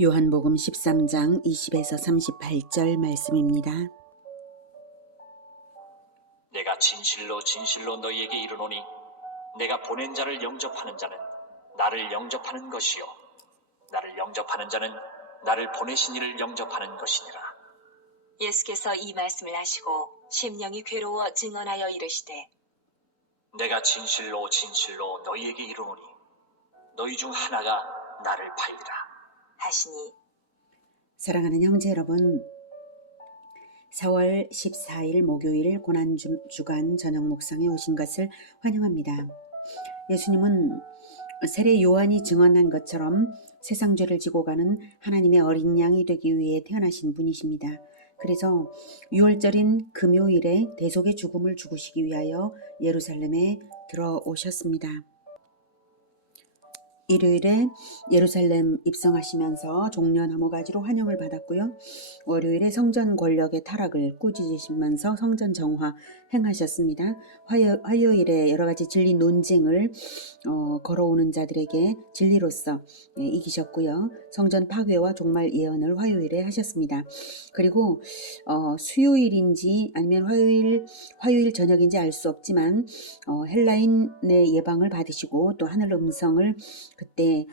요한복음 13장 20에서 38절 말씀입니다. 내가 진실로 진실로 너희에게 이르노니 내가 보낸 자를 영접하는 자는 나를 영접하는 것이요 나를 영접하는 자는 나를 보내신 이를 영접하는 것이니라. 예수께서 이 말씀을 하시고 심령이 괴로워 증언하여 이르시되 내가 진실로 진실로 너희에게 이르노니 너희 중 하나가 나를 팔리라 하시니 사랑하는 형제 여러분, 4월 14일 목요일 고난주간 저녁 묵상에 오신 것을 환영합니다. 예수님은 세례 요한이 증언한 것처럼 세상 죄를 지고 가는 하나님의 어린 양이 되기 위해 태어나신 분이십니다. 그래서 6월절인 금요일에 대속의 죽음을 죽으시기 위하여 예루살렘에 들어오셨습니다. 일요일에 예루살렘 입성하시면서 종려나무가지로 환영을 받았고요. 월요일에 성전 권력의 타락을 꾸짖으시면서 성전 정화 행하셨습니다. 화요일에 여러 가지 진리 논쟁을 걸어오는 자들에게 진리로서 이기셨고요. 성전 파괴와 종말 예언을 화요일에 하셨습니다. 그리고 수요일인지 아니면 화요일 저녁인지 알 수 없지만 헬라인의 예방을 받으시고 또 하늘 음성을 그때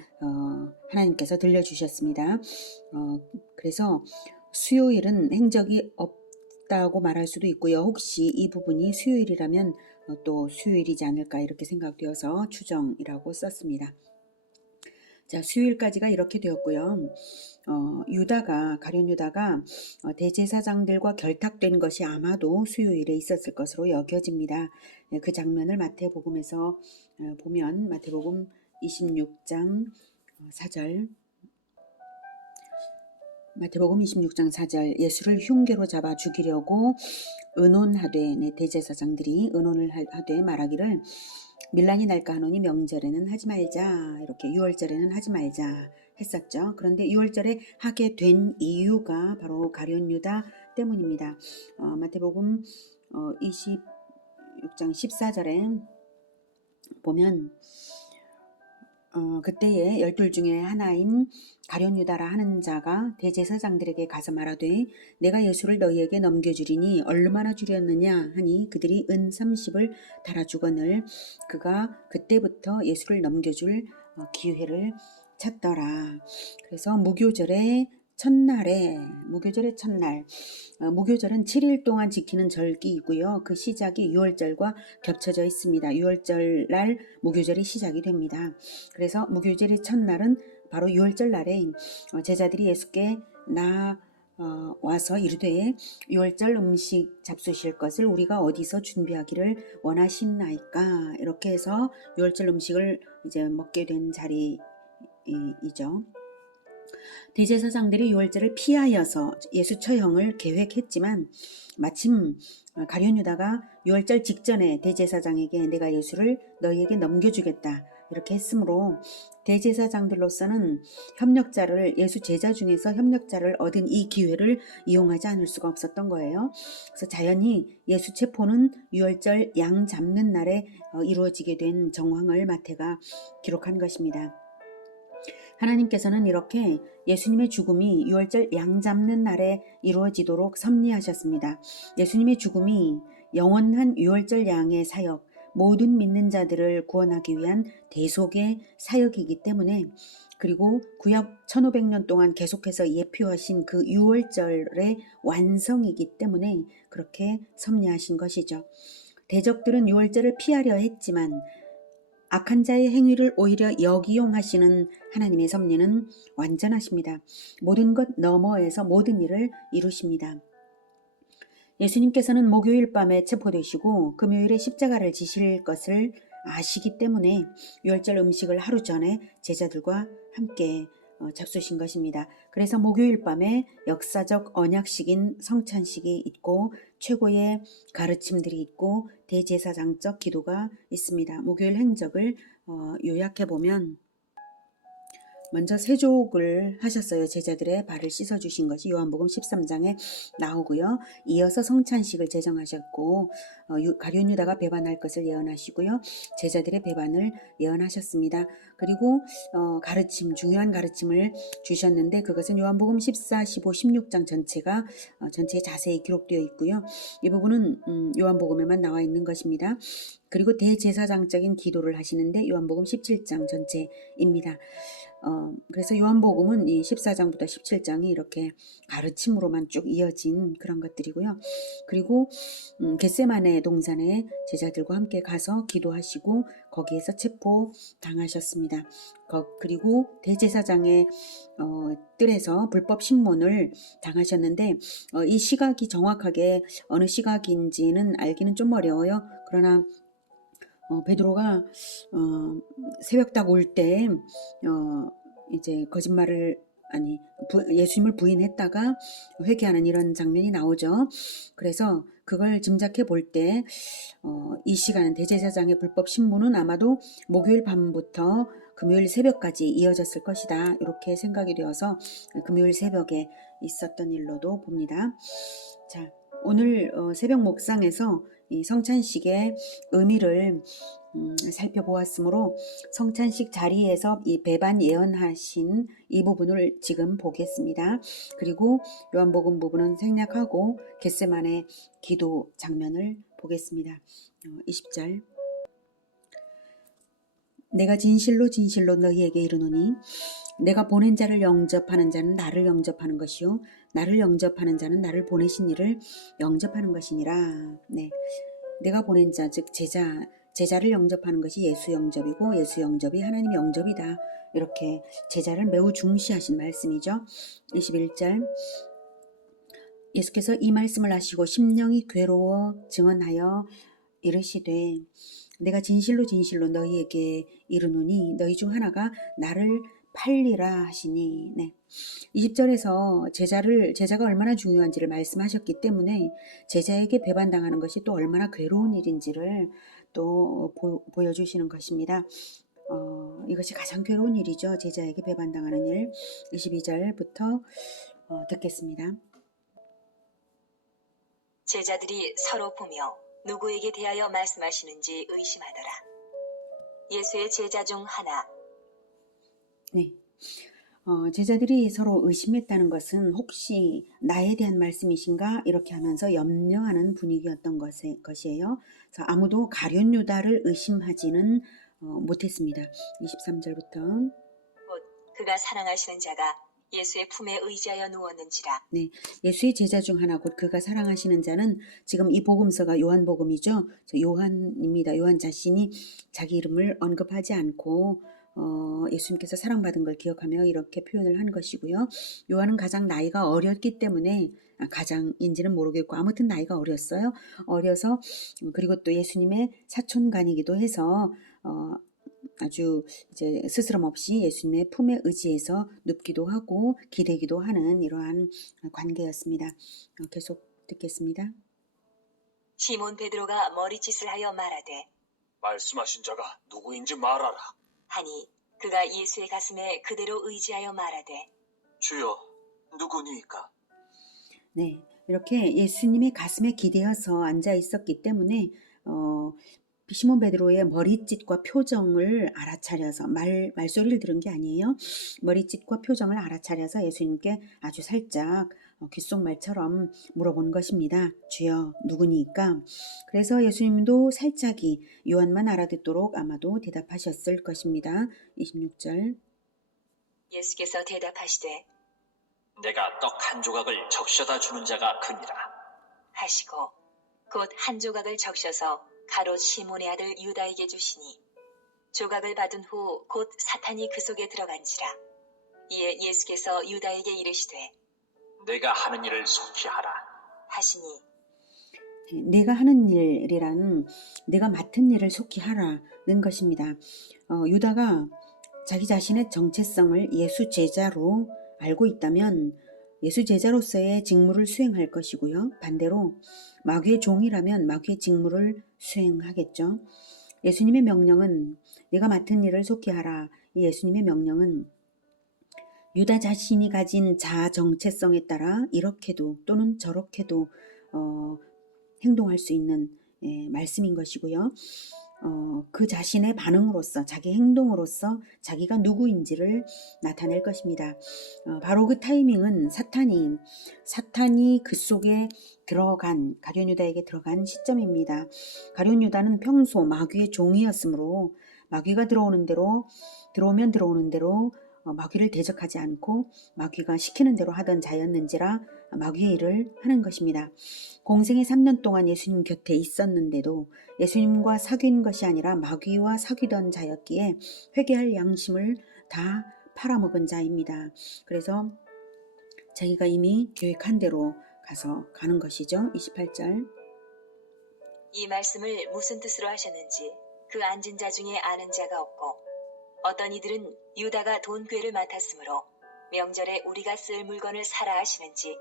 하나님께서 들려주셨습니다. 그래서 수요일은 행적이 없다고 말할 수도 있고요. 혹시 이 부분이 수요일이라면 또 수요일이지 않을까 이렇게 생각되어서 추정이라고 썼습니다. 자, 수요일까지가 이렇게 되었고요. 가룟 유다가 대제사장들과 결탁된 것이 아마도 수요일에 있었을 것으로 여겨집니다. 그 장면을 마태복음에서 보면 마태복음 26장 4절 마태복음 26장 4절 예수를 흉계로 잡아 죽이려고 의논하되 대제사장들이 의논을 하되 말하기를 밀란이 날까 하노니 명절에는 하지 말자 이렇게 6월절에는 하지 말자 했었죠. 그런데 6월절에 하게 된 이유가 바로 가룟 유다 때문입니다. 마태복음 26장 14절에 보면 그때에 12 중에 하나인 가룟 유다라 하는 자가 대제사장들에게 가서 말하되 내가 예수를 너희에게 넘겨주리니 얼마나 주렸느냐 하니 그들이 은 30을 달아주거늘 그가 그때부터 예수를 넘겨줄 기회를 찾더라. 그래서 무교절의 첫날 무교절은 7일 동안 지키는 절기이고요. 그 시작이 6월절과 겹쳐져 있습니다. 6월절 날 무교절이 시작이 됩니다. 그래서 무교절의 첫날은 바로 6월절 날에 제자들이 예수께 와서 이르되 6월절 음식 잡수실 것을 우리가 어디서 준비하기를 원하시나이까 이렇게 해서 6월절 음식을 이제 먹게 된 자리이죠. 대제사장들이 6월절을 피하여서 예수 처형을 계획했지만 마침 가룟 유다가 6월절 직전에 대제사장에게 내가 예수를 너희에게 넘겨주겠다 이렇게 했으므로 대제사장들로서는 예수 제자 중에서 협력자를 얻은 이 기회를 이용하지 않을 수가 없었던 거예요. 그래서 자연히 예수 체포는 6월절 양 잡는 날에 이루어지게 된 정황을 마태가 기록한 것입니다. 하나님께서는 이렇게 예수님의 죽음이 6월절 양 잡는 날에 이루어지도록 섭리하셨습니다. 예수님의 죽음이 영원한 6월절 양의 사역, 모든 믿는 자들을 구원하기 위한 대속의 사역이기 때문에 그리고 구약 1500년 동안 계속해서 예표하신 그 6월절의 완성이기 때문에 그렇게 섭리하신 것이죠. 대적들은 6월절을 피하려 했지만 악한 자의 행위를 오히려 역이용하시는 하나님의 섭리는 완전하십니다. 모든 것 너머에서 모든 일을 이루십니다. 예수님께서는 목요일 밤에 체포되시고 금요일에 십자가를 지실 것을 아시기 때문에 6월절 음식을 하루 전에 제자들과 함께 잡수신 것입니다. 그래서 목요일 밤에 역사적 언약식인 성찬식이 있고 최고의 가르침들이 있고 대제사장적 기도가 있습니다. 목요일 행적을 요약해보면 먼저 세족을 하셨어요. 제자들의 발을 씻어주신 것이 요한복음 13장에 나오고요. 이어서 성찬식을 제정하셨고 가룟 유다가 배반할 것을 예언하시고요. 제자들의 배반을 예언하셨습니다. 그리고 중요한 가르침을 주셨는데 그것은 요한복음 14, 15, 16장 전체가 전체에 자세히 기록되어 있고요. 이 부분은 요한복음에만 나와 있는 것입니다. 그리고 대제사장적인 기도를 하시는데 요한복음 17장 전체입니다. 그래서 요한복음은 이 14장부터 17장이 이렇게 가르침으로만 쭉 이어진 그런 것들이고요. 그리고 겟세마네 동산에 제자들과 함께 가서 기도하시고 거기에서 체포당하셨습니다. 그리고 대제사장의 뜰에서 불법 신문을 당하셨는데 이 시각이 정확하게 어느 시각인지는 알기는 좀 어려워요. 그러나 베드로가 새벽 딱 올 때 이제 거짓말을 예수님을 부인했다가 회개하는 이런 장면이 나오죠. 그래서 그걸 짐작해 볼 때 이 시간 대제사장의 불법 신문은 아마도 목요일 밤부터 금요일 새벽까지 이어졌을 것이다. 이렇게 생각이 되어서 금요일 새벽에 있었던 일로도 봅니다. 자, 오늘 새벽 묵상에서 이 성찬식의 의미를 살펴보았으므로 성찬식 자리에서 이 배반 예언하신 이 부분을 지금 보겠습니다. 그리고 요한복음 부분은 생략하고 겟세마네 기도 장면을 보겠습니다. 20절 내가 진실로 진실로 너희에게 이르노니 내가 보낸 자를 영접하는 자는 나를 영접하는 것이요 나를 영접하는 자는 나를 보내신 이를 영접하는 것이니라. 네, 내가 보낸 자 즉 제자를 영접하는 것이 예수 영접이고 예수 영접이 하나님 영접이다. 이렇게 제자를 매우 중시하신 말씀이죠. 21절 예수께서 이 말씀을 하시고 심령이 괴로워 증언하여 이르시되 내가 진실로 진실로 너희에게 이르노니 너희 중 하나가 나를 팔리라 하시니. 네. 20절에서 제자가 얼마나 중요한지를 말씀하셨기 때문에 제자에게 배반당하는 것이 또 얼마나 괴로운 일인지를 또 보여주시는 것입니다. 이것이 가장 괴로운 일이죠. 제자에게 배반당하는 일. 22절부터 듣겠습니다. 제자들이 서로 보며 누구에게 대하여 말씀하시는지 의심하더라. 예수의 제자 중 하나. 네. 제자들이 서로 의심했다는 것은 혹시 나에 대한 말씀이신가 이렇게 하면서 염려하는 분위기였던 것이에요. 그래서 아무도 가룟 유다를 의심하지는 못했습니다. 23절부터 곧 그가 사랑하시는 자가 예수의 품에 의지하여 누웠는지라. 네, 예수의 제자 중 하나 곧 그가 사랑하시는 자는 지금 이 복음서가 요한복음이죠. 요한입니다. 요한 자신이 자기 이름을 언급하지 않고 예수님께서 사랑받은 걸 기억하며 이렇게 표현을 한 것이고요. 요한은 가장 나이가 어렸기 때문에 가장인지는 모르겠고 아무튼 나이가 어렸어요. 어려서 그리고 또 예수님의 사촌간이기도 해서 아주 이제 스스럼 없이 예수님의 품에 의지해서 눕기도 하고 기대기도 하는 이러한 관계였습니다. 계속 듣겠습니다. 시몬 베드로가 머리짓을 하여 말하되 말씀하신 자가 누구인지 말하라. 하니 그가 예수의 가슴에 그대로 의지하여 말하되 주여, 누구니이까? 네, 이렇게 예수님의 가슴에 기대어서 앉아 있었기 때문에 시몬 베드로의 머리짓과 표정을 알아차려서 말소리를 들은 게 아니에요. 머리짓과 표정을 알아차려서 예수님께 아주 살짝 귓속말처럼 물어본 것입니다. 주여 누구니까? 그래서 예수님도 살짝이 요한만 알아듣도록 아마도 대답하셨을 것입니다. 26절 예수께서 대답하시되 내가 떡 한 조각을 적셔다 주는 자가 그니라. 하시고 곧 한 조각을 적셔서 가롯 시몬의 아들 유다에게 주시니 조각을 받은 후 곧 사탄이 그 속에 들어간지라. 이에 예수께서 유다에게 이르시되 내가 하는 일을 속히 하라. 하시니 내가 하는 일이란 내가 맡은 일을 속히 하라는 것입니다. 유다가 자기 자신의 정체성을 예수 제자로 알고 있다면 예수 제자로서의 직무를 수행할 것이고요. 반대로 마귀의 종이라면 마귀의 직무를 수행하겠죠. 예수님의 명령은 내가 맡은 일을 속히 하라. 이 예수님의 명령은 유다 자신이 가진 자아 정체성에 따라 이렇게도 또는 저렇게도 행동할 수 있는 말씀인 것이고요. 그 자신의 반응으로서 자기 행동으로서 자기가 누구인지를 나타낼 것입니다. 바로 그 타이밍은 사탄이 그 속에 들어간 가룟 유다에게 들어간 시점입니다. 가룟 유다는 평소 마귀의 종이었으므로 마귀가 들어오면 들어오는 대로 마귀를 대적하지 않고 마귀가 시키는 대로 하던 자였는지라 마귀의 일을 하는 것입니다. 공생의 3년 동안 예수님 곁에 있었는데도 예수님과 사귄 것이 아니라 마귀와 사귀던 자였기에 회개할 양심을 다 팔아먹은 자입니다. 그래서 자기가 이미 계획한 대로 가는 것이죠. 28절. 이 말씀을 무슨 뜻으로 하셨는지 그 앉은 자 중에 아는 자가 없고 어떤 이들은 유다가 돈꾀를 맡았으므로 명절에 우리가 쓸 물건을 사라 하시는지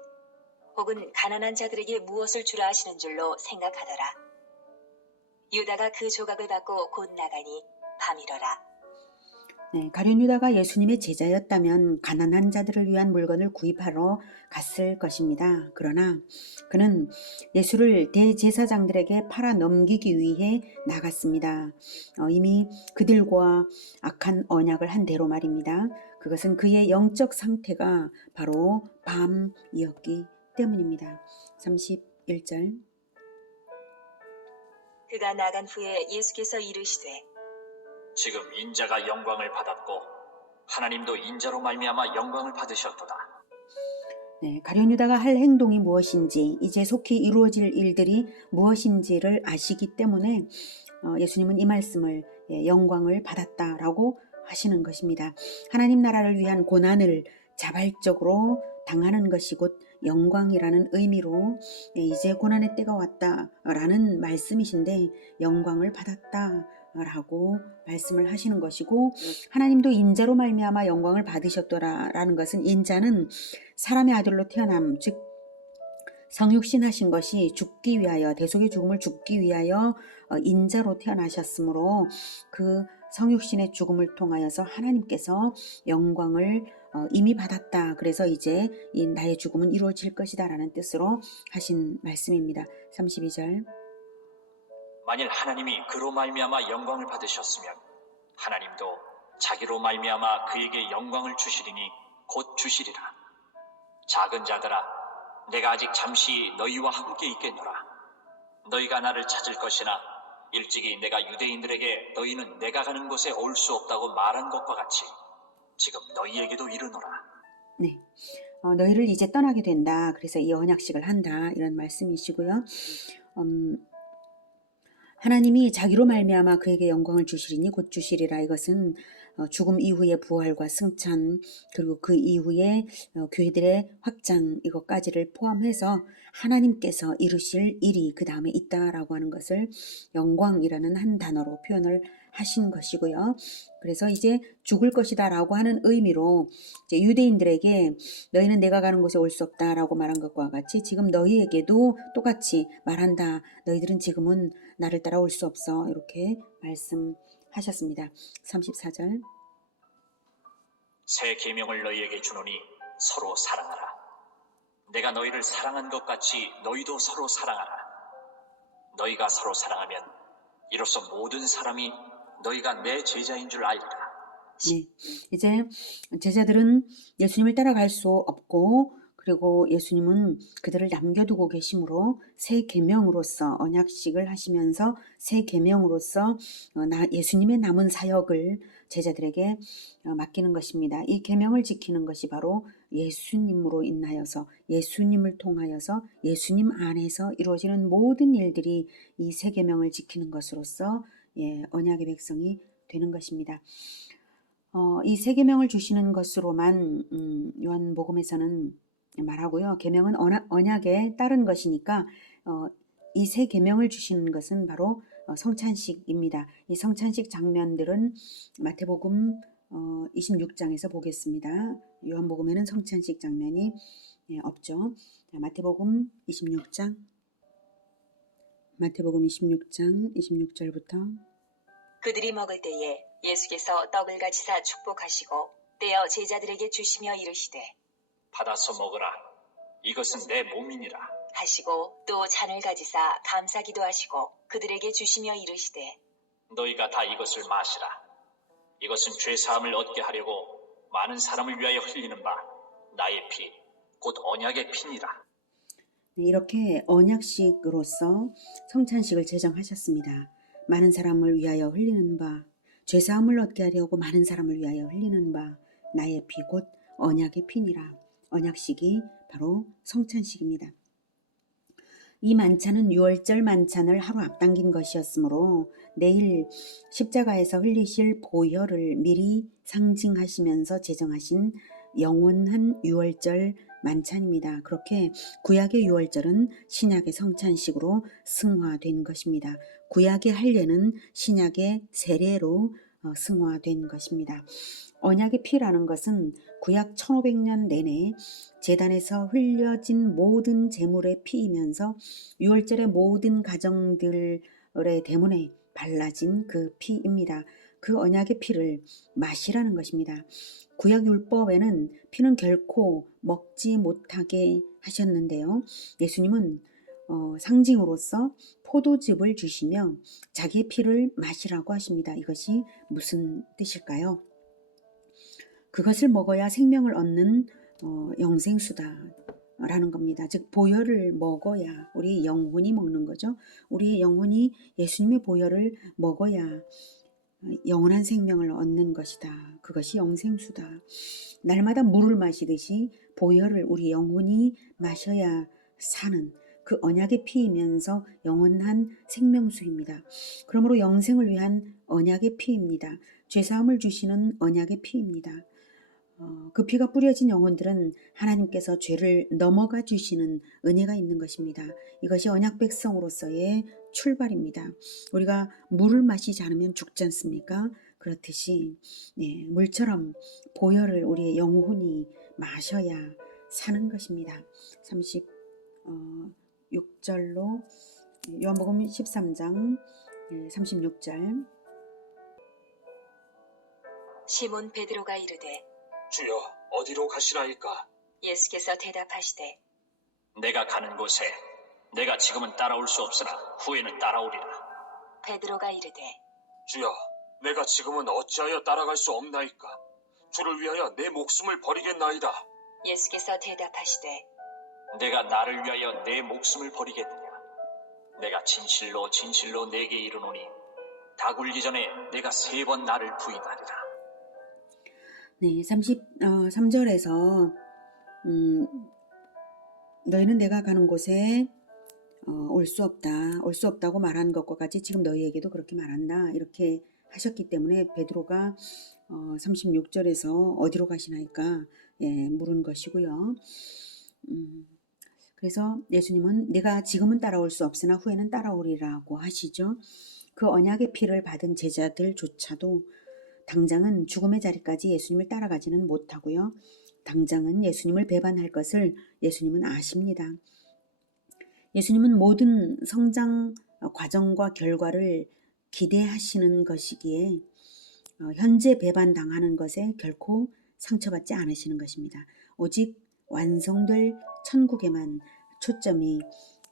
혹은 가난한 자들에게 무엇을 주라 하시는 줄로 생각하더라. 유다가 그 조각을 받고 곧 나가니 밤이러라. 가룟 유다가 예수님의 제자였다면 가난한 자들을 위한 물건을 구입하러 갔을 것입니다. 그러나 그는 예수를 대제사장들에게 팔아 넘기기 위해 나갔습니다. 이미 그들과 악한 언약을 한 대로 말입니다. 그것은 그의 영적 상태가 바로 밤이었기 때문입니다. 31절. 그가 나간 후에 예수께서 이르시되 지금 인자가 영광을 받았고 하나님도 인자로 말미암아 영광을 받으셨도다. 가룟 유다가 할 행동이 무엇인지 이제 속히 이루어질 일들이 무엇인지를 아시기 때문에 예수님은 이 말씀을 영광을 받았다라고 하시는 것입니다. 하나님 나라를 위한 고난을 자발적으로 당하는 것이 곧 영광이라는 의미로 이제 고난의 때가 왔다라는 말씀이신데 영광을 받았다라고 말씀을 하시는 것이고 하나님도 인자로 말미암아 영광을 받으셨더라라는 것은 인자는 사람의 아들로 태어남 즉 성육신하신 것이 죽기 위하여 대속의 죽음을 죽기 위하여 인자로 태어나셨으므로 그 성육신의 죽음을 통하여서 하나님께서 영광을 이미 받았다. 그래서 이제 이 나의 죽음은 이루어질 것이다 라는 뜻으로 하신 말씀입니다. 32절. 만일 하나님이 그로 말미암아 영광을 받으셨으면 하나님도 자기로 말미암아 그에게 영광을 주시리니 곧 주시리라. 작은 자들아, 내가 아직 잠시 너희와 함께 있겠노라. 너희가 나를 찾을 것이나 일찍이 내가 유대인들에게 너희는 내가 가는 곳에 올 수 없다고 말한 것과 같이 지금 너희에게도 이르노라. 네, 너희를 이제 떠나게 된다. 그래서 이 언약식을 한다. 이런 말씀이시고요. 하나님이 자기로 말미암아 그에게 영광을 주시리니 곧 주시리라. 이것은 죽음 이후의 부활과 승천 그리고 그 이후에 교회들의 확장 이것까지를 포함해서 하나님께서 이루실 일이 그 다음에 있다라고 하는 것을 영광이라는 한 단어로 표현을 하신 것이고요. 그래서 이제 죽을 것이다 라고 하는 의미로 이제 유대인들에게 너희는 내가 가는 곳에 올 수 없다 라고 말한 것과 같이 지금 너희에게도 똑같이 말한다. 너희들은 지금은 나를 따라 올 수 없어. 이렇게 말씀하셨습니다. 34절. 새 계명을 너희에게 주노니 서로 사랑하라. 내가 너희를 사랑한 것 같이 너희도 서로 사랑하라. 너희가 서로 사랑하면 이로써 모든 사람이 너희가 내 제자인 줄 알리라. 네, 이제 제자들은 예수님을 따라갈 수 없고 그리고 예수님은 그들을 남겨두고 계심으로 새 계명으로서 언약식을 하시면서 새 계명으로서 예수님의 남은 사역을 제자들에게 맡기는 것입니다. 이 계명을 지키는 것이 바로 예수님으로 인하여서 예수님을 통하여서 예수님 안에서 이루어지는 모든 일들이 이 새 계명을 지키는 것으로서 언약의 백성이 되는 것입니다. 이 새 계명을 주시는 것으로만 요한복음에서는 말하고요. 계명은 언약에 따른 것이니까 이 새 계명을 주시는 것은 바로 성찬식입니다. 이 성찬식 장면들은 마태복음 26장에서 보겠습니다. 요한복음에는 성찬식 장면이 없죠. 마태복음 26장 26절부터 그들이 먹을 때에 예수께서 떡을 가지사 축복하시고 떼어 제자들에게 주시며 이르시되 받아서 먹으라. 이것은 내 몸이니라. 하시고 또 잔을 가지사 감사기도 하시고 그들에게 주시며 이르시되 너희가 다 이것을 마시라. 이것은 죄 사함을 얻게 하려고 많은 사람을 위하여 흘리는 바 나의 피, 곧 언약의 피니라. 네, 이렇게 언약식으로서 성찬식을 제정하셨습니다. 많은 사람을 위하여 흘리는 바, 죄사함을 얻게 하려고 많은 사람을 위하여 흘리는 바, 나의 피, 곧 언약의 피니라. 언약식이 바로 성찬식입니다. 이 만찬은 유월절 만찬을 하루 앞당긴 것이었으므로 내일 십자가에서 흘리실 보혈을 미리 상징하시면서 제정하신 영원한 유월절 만찬입니다. 그렇게 구약의 유월절은 신약의 성찬식으로 승화된 것입니다. 구약의 할례는 신약의 세례로 승화된 것입니다. 언약의 피라는 것은 구약 1500년 내내 제단에서 흘려진 모든 제물의 피이면서 유월절의 모든 가정들의 대문에 발라진 그 피입니다. 그 언약의 피를 마시라는 것입니다. 구약 율법에는 피는 결코 먹지 못하게 하셨는데요. 예수님은 상징으로서 포도즙을 주시며 자기의 피를 마시라고 하십니다. 이것이 무슨 뜻일까요? 그것을 먹어야 생명을 얻는 영생수다라는 겁니다. 즉 보혈을 먹어야 우리 영혼이 먹는 거죠. 우리의 영혼이 예수님의 보혈을 먹어야 영원한 생명을 얻는 것이다. 그것이 영생수다. 날마다 물을 마시듯이 보혈을 우리 영혼이 마셔야 사는 그 언약의 피이면서 영원한 생명수입니다. 그러므로 영생을 위한 언약의 피입니다. 죄사함을 주시는 언약의 피입니다. 그 피가 뿌려진 영혼들은 하나님께서 죄를 넘어가 주시는 은혜가 있는 것입니다. 이것이 언약 백성으로서의 출발입니다. 우리가 물을 마시지 않으면 죽지 않습니까? 그렇듯이 물처럼 보혈을 우리의 영혼이 마셔야 사는 것입니다. 36절로 요한복음 13장 36절 시몬 베드로가 이르되 주여, 어디로 가시나이까? 예수께서 대답하시되 내가 가는 곳에 내가 지금은 따라올 수 없으나 후에는 따라오리라. 베드로가 이르되 주여, 내가 지금은 어찌하여 따라갈 수 없나이까? 주를 위하여 내 목숨을 버리겠나이다. 예수께서 대답하시되 내가 나를 위하여 내 목숨을 버리겠느냐? 내가 진실로 진실로 내게 이르노니 다 굴기 전에 내가 3번 나를 부인하리라. 네, 33절에서 너희는 내가 가는 곳에 올 수 없다고 말한 것과 같이 지금 너희에게도 그렇게 말한다 이렇게 하셨기 때문에 베드로가 36절에서 어디로 가시나이까 물은 것이고요. 그래서 예수님은 내가 지금은 따라올 수 없으나 후에는 따라오리라고 하시죠. 그 언약의 피를 받은 제자들조차도 당장은 죽음의 자리까지 예수님을 따라가지는 못하고요. 당장은 예수님을 배반할 것을 예수님은 아십니다. 예수님은 모든 성장 과정과 결과를 기대하시는 것이기에 현재 배반당하는 것에 결코 상처받지 않으시는 것입니다. 오직 완성될 천국에만 초점이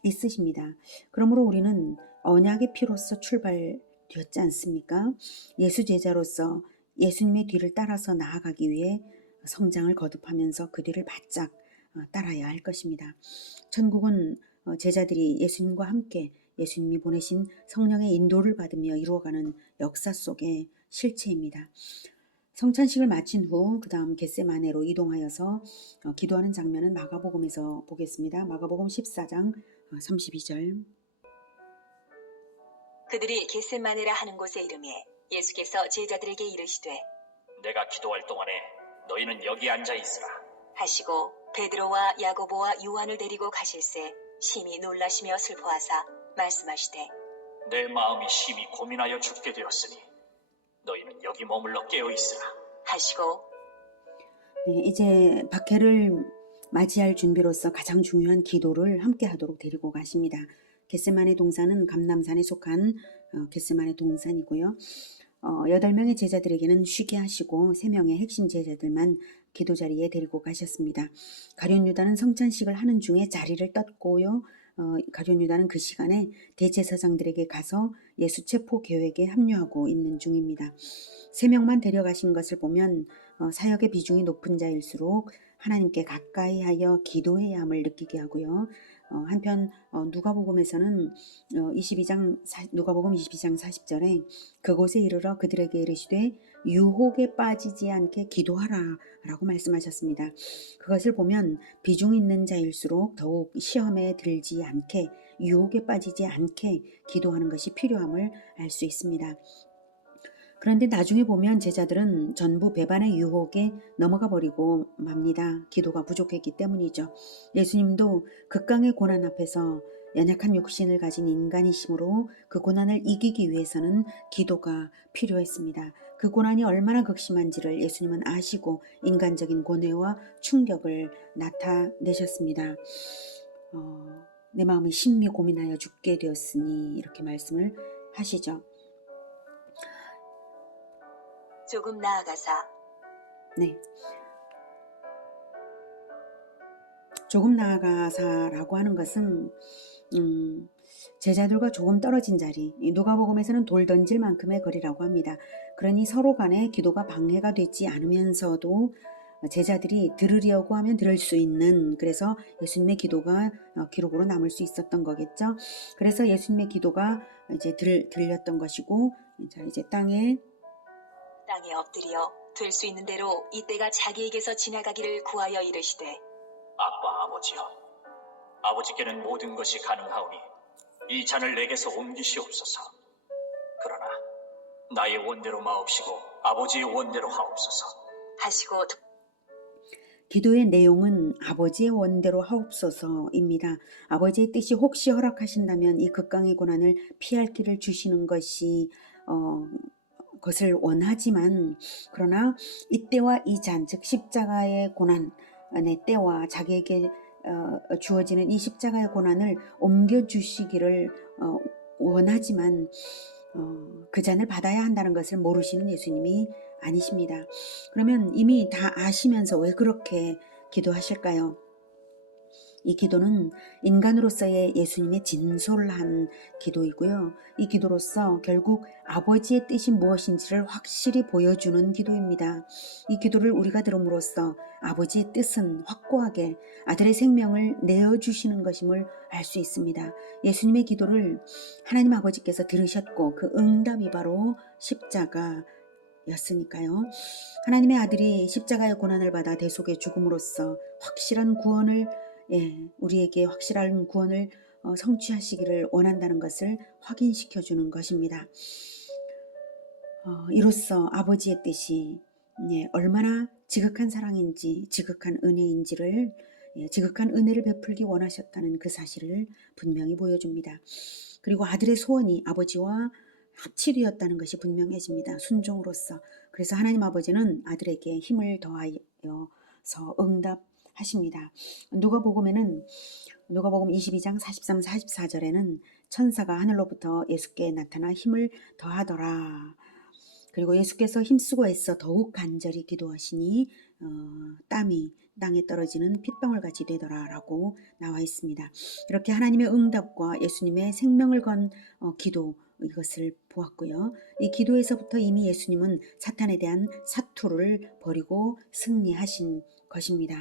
있으십니다. 그러므로 우리는 언약의 피로서 출발되었지 않습니까? 예수 제자로서 예수님의 뒤를 따라서 나아가기 위해 성장을 거듭하면서 그 뒤를 바짝 따라야 할 것입니다. 천국은 제자들이 예수님과 함께 예수님이 보내신 성령의 인도를 받으며 이루어가는 역사 속의 실체입니다. 성찬식을 마친 후 그 다음 겟세마네로 이동하여서 기도하는 장면은 마가복음에서 보겠습니다. 마가복음 14장 32절 그들이 겟세마네라 하는 곳에 이르매 예수께서 제자들에게 이르시되 내가 기도할 동안에 너희는 여기 앉아 있으라 하시고 베드로와 야고보와 요한을 데리고 가실새 심히 놀라시며 슬퍼하사 말씀하시되 내 마음이 심히 고민하여 죽게 되었으니 너희는 여기 머물러 깨어 있으라 하시고 이제 박해를 맞이할 준비로서 가장 중요한 기도를 함께 하도록 데리고 가십니다. 겟세마네 동산은 감람산에 속한 겟세마네 동산이고요. 8명의 제자들에게는 쉬게 하시고 3명의 핵심 제자들만 기도 자리에 데리고 가셨습니다. 가룟 유다는 성찬식을 하는 중에 자리를 떴고요. 가룟 유다는 그 시간에 대제사장들에게 가서 예수 체포 계획에 합류하고 있는 중입니다. 3명만 데려가신 것을 보면 사역의 비중이 높은 자일수록 하나님께 가까이 하여 기도해야 함을 느끼게 하고요. 한편 누가복음에서는 누가복음 22장 40절에 그곳에 이르러 그들에게 이르시되 유혹에 빠지지 않게 기도하라 라고 말씀하셨습니다. 그것을 보면 비중 있는 자일수록 더욱 시험에 들지 않게 유혹에 빠지지 않게 기도하는 것이 필요함을 알 수 있습니다. 그런데 나중에 보면 제자들은 전부 배반의 유혹에 넘어가 버리고 맙니다. 기도가 부족했기 때문이죠. 예수님도 극강의 고난 앞에서 연약한 육신을 가진 인간이심으로 그 고난을 이기기 위해서는 기도가 필요했습니다. 그 고난이 얼마나 극심한지를 예수님은 아시고 인간적인 고뇌와 충격을 나타내셨습니다. 내 마음이 심히 고민하여 죽게 되었으니 이렇게 말씀을 하시죠. 조금 나아가사 네. 조금 나아가사라고 하는 것은 제자들과 조금 떨어진 자리, 누가복음에서는 돌 던질 만큼의 거리라고 합니다. 그러니 서로 간에 기도가 방해가 되지 않으면서도 제자들이 들으려고 하면 들을 수 있는, 그래서 예수님의 기도가 기록으로 남을 수 있었던 거겠죠. 그래서 예수님의 기도가 이제 들렸던 것이고, 이제 땅에 엎드려 될 수 있는 대로 이때가 자기에게서 지나가기를 구하여 이르시되 아빠 아버지여, 아버지께는 모든 것이 가능하오니 이 잔을 내게서 옮기시옵소서. 그러나 나의 원대로 마옵시고 아버지의 원대로 하옵소서 하시고 기도의 내용은 아버지의 원대로 하옵소서입니다. 아버지의 뜻이 혹시 허락하신다면 이 극강의 고난을 피할 길을 주시는 것을 원하지만, 그러나 이때와 이 잔, 즉 십자가의 고난의 때와 자기에게 주어지는 이 십자가의 고난을 옮겨주시기를 원하지만 그 잔을 받아야 한다는 것을 모르시는 예수님이 아니십니다. 그러면 이미 다 아시면서 왜 그렇게 기도하실까요? 이 기도는 인간으로서의 예수님의 진솔한 기도이고요. 이 기도로서 결국 아버지의 뜻이 무엇인지를 확실히 보여주는 기도입니다. 이 기도를 우리가 들음으로써 아버지의 뜻은 확고하게 아들의 생명을 내어주시는 것임을 알 수 있습니다. 예수님의 기도를 하나님 아버지께서 들으셨고 그 응답이 바로 십자가였으니까요. 하나님의 아들이 십자가의 고난을 받아 대속의 죽음으로써 확실한 구원을 우리에게 확실한 구원을 성취하시기를 원한다는 것을 확인시켜주는 것입니다. 이로써 아버지의 뜻이 얼마나 지극한 사랑인지 지극한 은혜인지를 지극한 은혜를 베풀기 원하셨다는 그 사실을 분명히 보여줍니다. 그리고 아들의 소원이 아버지와 합치되었다는 것이 분명해집니다. 순종으로서. 그래서 하나님 아버지는 아들에게 힘을 더하여서 응답하십니다. 누가복음 22장 43, 44절에는 천사가 하늘로부터 예수께 나타나 힘을 더하더라. 그리고 예수께서 힘쓰고 애써 더욱 간절히 기도하시니 땀이 땅에 떨어지는 핏방울같이 되더라 라고 나와 있습니다. 이렇게 하나님의 응답과 예수님의 생명을 건 기도, 이것을 보았고요. 이 기도에서부터 이미 예수님은 사탄에 대한 사투를 벌이고 승리하신 것입니다.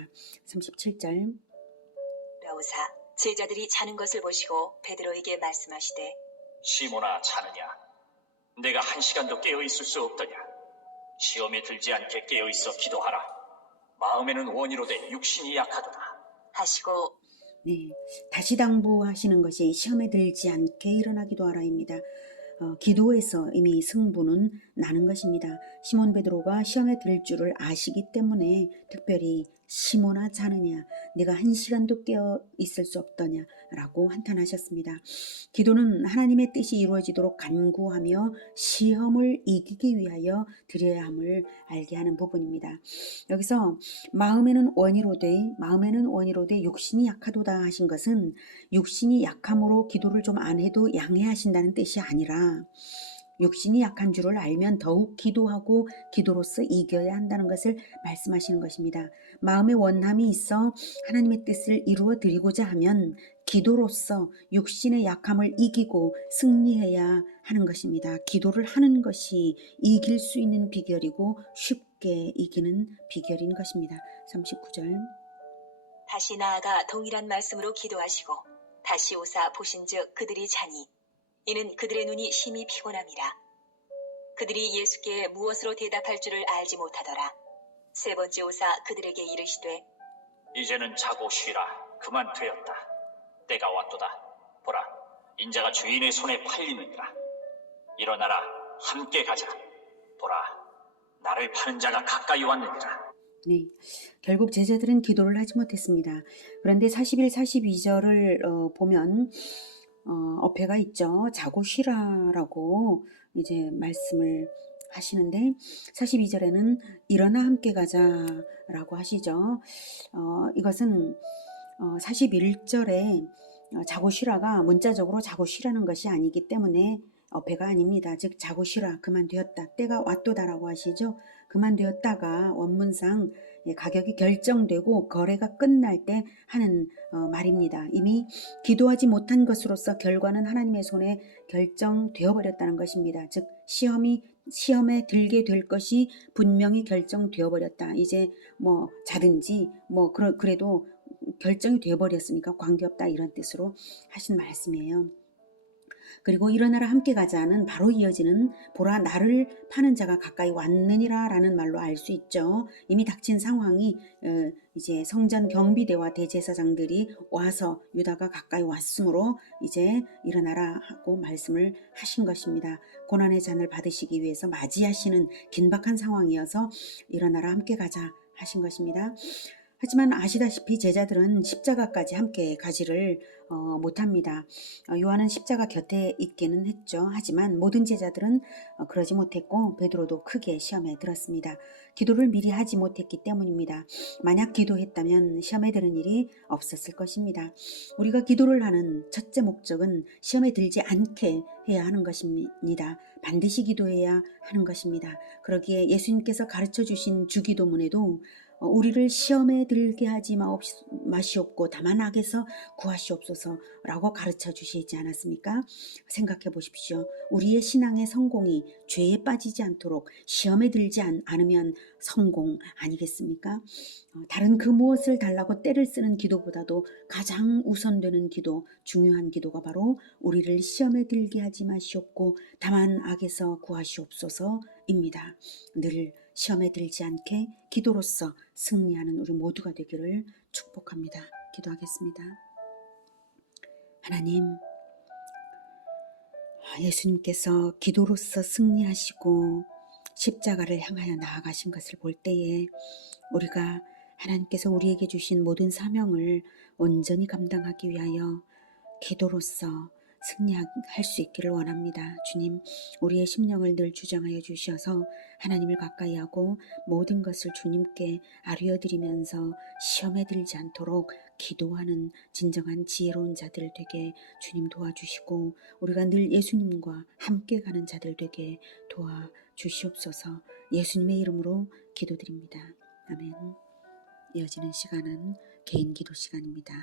37절 라오사 제자들이 자는 것을 보시고 베드로에게 말씀하시되 시몬아, 자느냐? 내가 1시간도 깨어있을 수 없더냐? 시험에 들지 않게 깨어있어 기도하라. 마음에는 원이로되 육신이 약하도다 하시고 다시 당부하시는 것이 시험에 들지 않게 일어나기도 하라입니다. 기도에서 이미 승부는 나는 것입니다. 시몬 베드로가 시험에 들 줄을 아시기 때문에 특별히 시몬아 자느냐, 네가 1시간도 깨어 있을 수 없더냐 라고 한탄하셨습니다. 기도는 하나님의 뜻이 이루어지도록 간구하며 시험을 이기기 위하여 드려야 함을 알게 하는 부분입니다. 여기서 마음에는 원이로되 육신이 약하도다 하신 것은 육신이 약함으로 기도를 좀 안 해도 양해하신다는 뜻이 아니라 육신이 약한 줄을 알면 더욱 기도하고 기도로서 이겨야 한다는 것을 말씀하시는 것입니다. 마음의 원함이 있어 하나님의 뜻을 이루어 드리고자 하면 기도로서 육신의 약함을 이기고 승리해야 하는 것입니다. 기도를 하는 것이 이길 수 있는 비결이고 쉽게 이기는 비결인 것입니다. 39절. 다시 나아가 동일한 말씀으로 기도하시고 다시 오사 보신즉 그들이 자니 이는 그들의 눈이 심히 피곤함이라. 그들이 예수께 무엇으로 대답할 줄을 알지 못하더라. 세 번째 오사 그들에게 이르시되 이제는 자고 쉬라. 그만 되었다. 때가 왔도다. 보라, 인자가 주인의 손에 팔리느니라. 일어나라, 함께 가자. 보라, 나를 파는 자가 가까이 왔느니라. 네, 결국 제자들은 기도를 하지 못했습니다. 그런데 41, 42절을 보면 어폐가 있죠. 자고 쉬라라고 이제 말씀을 하시는데 42절에는 일어나 함께 가자라고 하시죠. 이것은 41절에 자고 쉬라가 문자적으로 자고 쉬라는 것이 아니기 때문에 어폐가 아닙니다. 즉 자고 쉬라, 그만되었다, 때가 왔도다라고 하시죠. 그만되었다가 원문상 가격이 결정되고 거래가 끝날 때 하는 말입니다. 이미 기도하지 못한 것으로서 결과는 하나님의 손에 결정되어 버렸다는 것입니다. 즉 시험에 들게 될 것이 분명히 결정되어 버렸다. 이제 뭐 자든지 뭐 그래도 결정이 되어 버렸으니까 관계없다, 이런 뜻으로 하신 말씀이에요. 그리고 일어나라 함께 가자는 바로 이어지는 보라 나를 파는 자가 가까이 왔느니라 라는 말로 알 수 있죠. 이미 닥친 상황이 이제 성전 경비대와 대제사장들이 와서 유다가 가까이 왔으므로 이제 일어나라 하고 말씀을 하신 것입니다. 고난의 잔을 받으시기 위해서 맞이하시는 긴박한 상황이어서 일어나라 함께 가자 하신 것입니다. 하지만 아시다시피 제자들은 십자가까지 함께 가지를 못합니다. 요한은 십자가 곁에 있기는 했죠. 하지만 모든 제자들은 그러지 못했고 베드로도 크게 시험에 들었습니다. 기도를 미리 하지 못했기 때문입니다. 만약 기도했다면 시험에 드는 일이 없었을 것입니다. 우리가 기도를 하는 첫째 목적은 시험에 들지 않게 해야 하는 것입니다. 반드시 기도해야 하는 것입니다. 그러기에 예수님께서 가르쳐 주신 주기도문에도 우리를 시험에 들게 하지 마시옵고 다만 악에서 구하시옵소서라고 가르쳐 주시지 않았습니까? 생각해 보십시오. 우리의 신앙의 성공이 죄에 빠지지 않도록 시험에 들지 않으면 성공 아니겠습니까? 다른 그 무엇을 달라고 때를 쓰는 기도보다도 가장 우선되는 기도, 중요한 기도가 바로 우리를 시험에 들게 하지 마시옵고 다만 악에서 구하시옵소서입니다. 늘 시험에 들지 않게 기도로서 승리하는 우리 모두가 되기를 축복합니다. 기도하겠습니다. 하나님, 예수님께서 기도로서 승리하시고 십자가를 향하여 나아가신 것을 볼 때에 우리가 하나님께서 우리에게 주신 모든 사명을 온전히 감당하기 위하여 기도로서 승리할 수 있기를 원합니다. 주님, 우리의 심령을 늘 주장하여 주셔서 하나님을 가까이 하고 모든 것을 주님께 아뢰어드리면서 시험에 들지 않도록 기도하는 진정한 지혜로운 자들 되게 주님 도와주시고 우리가 늘 예수님과 함께 가는 자들 되게 도와주시옵소서. 예수님의 이름으로 기도드립니다. 아멘. 이어지는 시간은 개인 기도 시간입니다.